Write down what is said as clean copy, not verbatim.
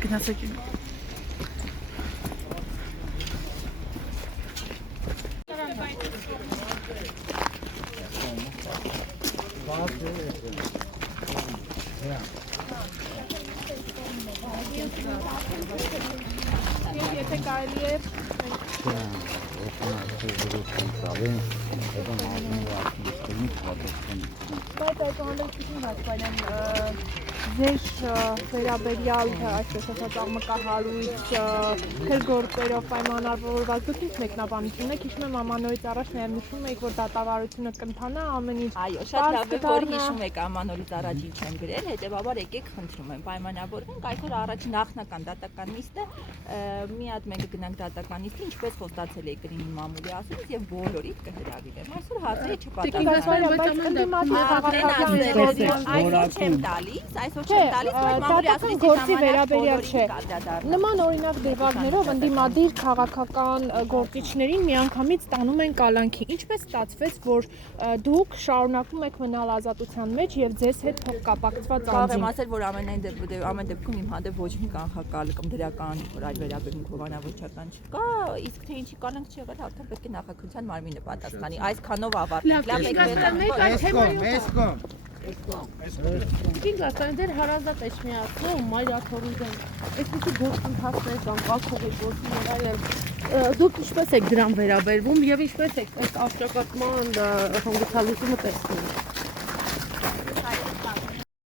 Գնացեք Եթե կարելի է բայց այդ հանդեպություն հասկանում ձեր վերաբերյալ այսպես ասած աղմկահարույց քրգործերով պայմանավորված դուք ինչ մեկնաբանություն եք հիշում եմ ամանորից առաջ նաև նշում եք որ դատավարությունը կընթանա ամեն ինչ այո շատ լավ է որ հիշում եք ամանորից առաջ ինչ եմ գրել հետեւաբար եկեք խնդրում եմ պայմանավորվենք այսօր առաջին նախնական դատական նիստը մի հատ մենք գնանք դատական նիստի ինչպես խոստացել էի կլինի մամուլի ասած եւ բոլորիդ կհրավիրեմ այսօր հազարի այսօր չեմ տալիս բայց մամուլի ասած գործի վերաբերյալ չէ նման օրինակ դեպքերով ընդդիմադիր քաղաքական գործիչներին միանգամից տանում են կալանքի ինչպես ստացվեց որ դուք շարունակում եք մնալ ազատության մեջ եւ ձեզ հետ փոխկապակցված անձին ասել որ ամեն դեպքում իմ հանդեպ ոչ մի կանխակալ կամ դրական որ այլ վերաբերմունք հովանավորչական չկա իսկ թե ինչի կանանք չի եղել արդեն պետք է նախաքրության մարմինը պատասխանի այսքանով ավարտենք Ինչ ասեն դեր հարազատ էջմիածում մայրաթորի դեմ այսպեսի գործընթացներ կամ կակողի գործիներ դուք ինչպես եք դրան վերաբերվում եւ ինչպես եք այս արտակարգման հանգուցալուծումը տեսնում